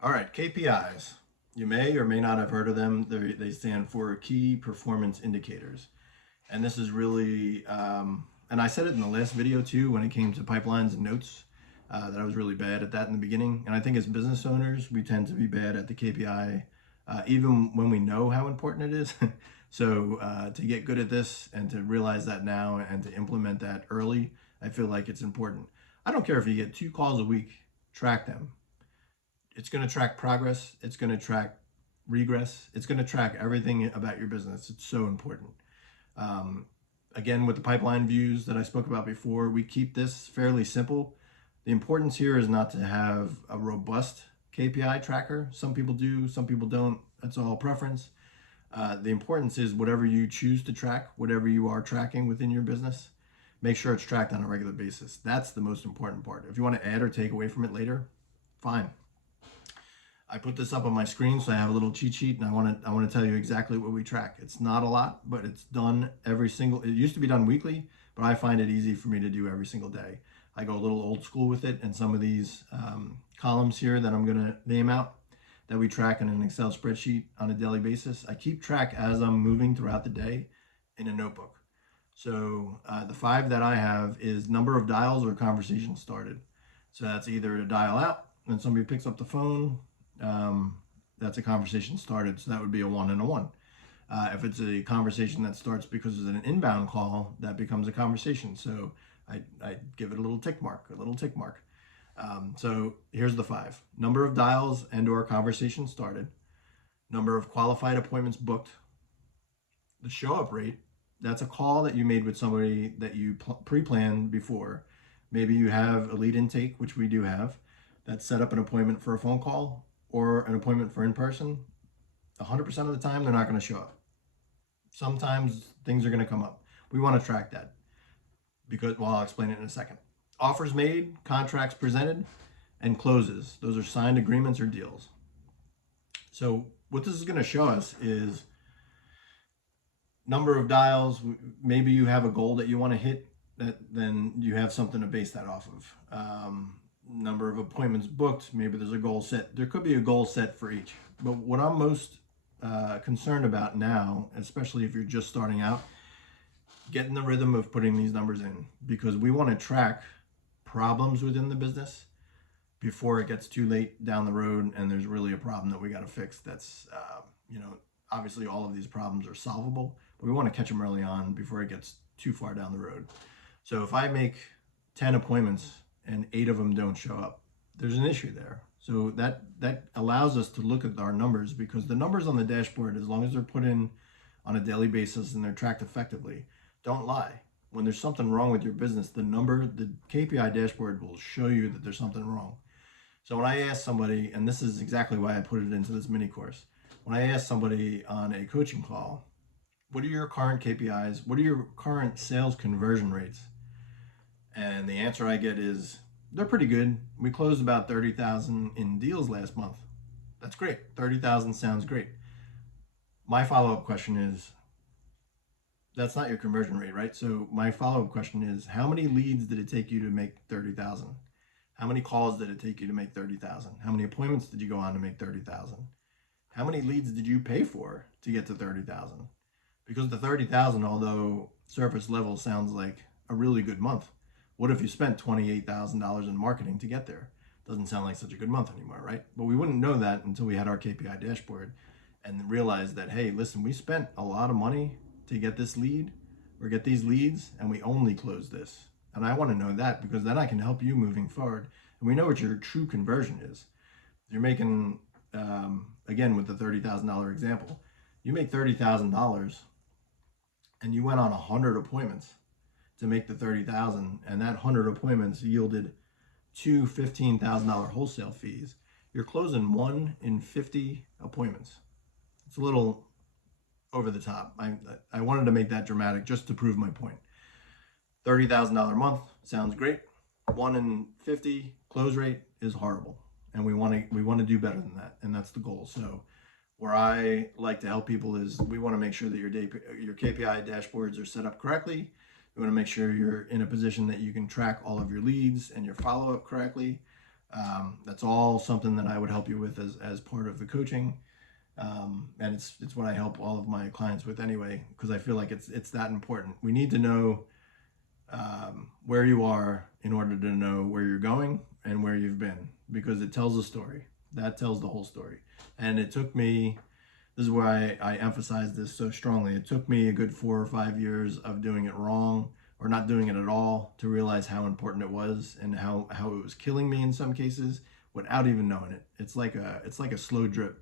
All right, KPIs. You may or may not have heard of them. They stand for Key Performance Indicators. And this is really, and I said it in the last video too when it came to pipelines and notes, that I was really bad at that in the beginning. And I think as business owners, we tend to be bad at the KPI, even when we know how important it is. So to get good at this and to realize that now and to implement that early, I feel like it's important. I don't care if you get 2 calls a week, track them. It's going to track progress. It's going to track regress. It's going to track everything about your business. It's so important. Um, Again, with the pipeline views that I spoke about before, we keep this fairly simple. The importance here is not to have a robust KPI tracker. Some people do, some people don't. That's all preference. The importance is whatever you choose to track, whatever you are tracking within your business, make sure it's tracked on a regular basis. That's the most important part. If you want to add or take away from it later, fine. I put this up on my screen, so I have a little cheat sheet, and I want to tell you exactly what we track. It's not a lot, but it's done every single. It used to be done weekly, but I find it easy for me to do every single day. I go a little old school with it, and some of these columns here that I'm going to name out that we track in an Excel spreadsheet on a daily basis, I keep track as I'm moving throughout the day in a notebook. So the 5 that I have is number of dials or conversations started. So that's either a dial out and somebody picks up the phone, that's a conversation started. So that would be a 1 and a 1. If it's a conversation that starts because it's an inbound call, that becomes a conversation. So I give it a little tick mark, So here's the 5. Number of dials and or conversations started. Number of qualified appointments booked. The show up rate, that's a call that you made with somebody that you pre-planned before. Maybe you have a lead intake, which we do have, that set up an appointment for a phone call or an appointment for in person. 100% of the time, they're not going to show up. Sometimes things are going to come up. We want to track that because, well, I'll explain it in a second. Offers made, contracts presented, and closes. Those are signed agreements or deals. So what this is going to show us is number of dials. Maybe you have a goal that you want to hit, then you have something to base that off of. Number of appointments booked, maybe there's a goal set. There could be a goal set for each. But what I'm most concerned about now, especially if you're just starting out, getting the rhythm of putting these numbers in, because we want to track problems within the business before it gets too late down the road and there's really a problem that we got to fix. That's, obviously all of these problems are solvable, but we want to catch them early on before it gets too far down the road. So if I make 10 appointments and 8 of them don't show up, there's an issue there. So that allows us to look at our numbers, because the numbers on the dashboard, as long as they're put in on a daily basis and they're tracked effectively, don't lie. When there's something wrong with your business, the KPI dashboard will show you that there's something wrong. So when I ask somebody, and this is exactly why I put it into this mini course, when I ask somebody on a coaching call, what are your current KPIs? What are your current sales conversion rates? And the answer I get is, they're pretty good. We closed about 30,000 in deals last month. That's great. 30,000 sounds great. My follow-up question is, that's not your conversion rate, right? So my follow-up question is, how many leads did it take you to make 30,000? How many calls did it take you to make 30,000? How many appointments did you go on to make 30,000? How many leads did you pay for to get to 30,000? Because the 30,000, although surface level sounds like a really good month, what if you spent $28,000 in marketing to get there? Doesn't sound like such a good month anymore, right? But we wouldn't know that until we had our KPI dashboard and realized that, hey, listen, we spent a lot of money to get this lead or get these leads, and we only closed this. And I want to know that, because then I can help you moving forward. And we know what your true conversion is. You're making, again, with the $30,000 example, you make $30,000 and you went on 100 appointments to make the 30,000, and that 100 appointments yielded 2 $15,000 wholesale fees. You're closing 1 in 50 appointments. It's a little over the top. I wanted to make that dramatic just to prove my point. $30,000 a month sounds great. 1 in 50 close rate is horrible, and we want to do better than that, and that's the goal. So where I like to help people is, we want to make sure that your KPI dashboards are set up correctly. We want to make sure you're in a position that you can track all of your leads and your follow-up correctly. That's all something that I would help you with as part of the coaching. And it's what I help all of my clients with anyway, because I feel like it's that important. We need to know where you are in order to know where you're going and where you've been, because it tells a story. That tells the whole story. And it took me, this is where I emphasize this so strongly. It took me a good 4 or 5 years of doing it wrong or not doing it at all to realize how important it was and how it was killing me in some cases without even knowing it. It's like a slow drip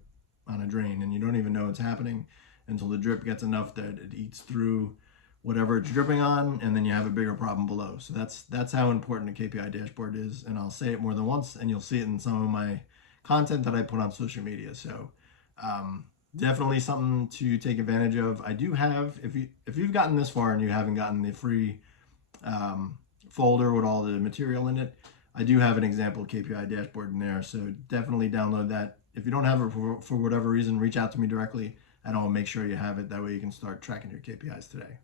on a drain, and you don't even know it's happening until the drip gets enough that it eats through whatever it's dripping on, and then you have a bigger problem below. So that's how important a KPI dashboard is, and I'll say it more than once, and you'll see it in some of my content that I put on social media. So definitely something to take advantage of. I do have, if you've gotten this far and you haven't gotten the free folder with all the material in it, I do have an example KPI dashboard in there. So definitely download that. If you don't have it for whatever reason, reach out to me directly and I'll make sure you have it. That way you can start tracking your KPIs today.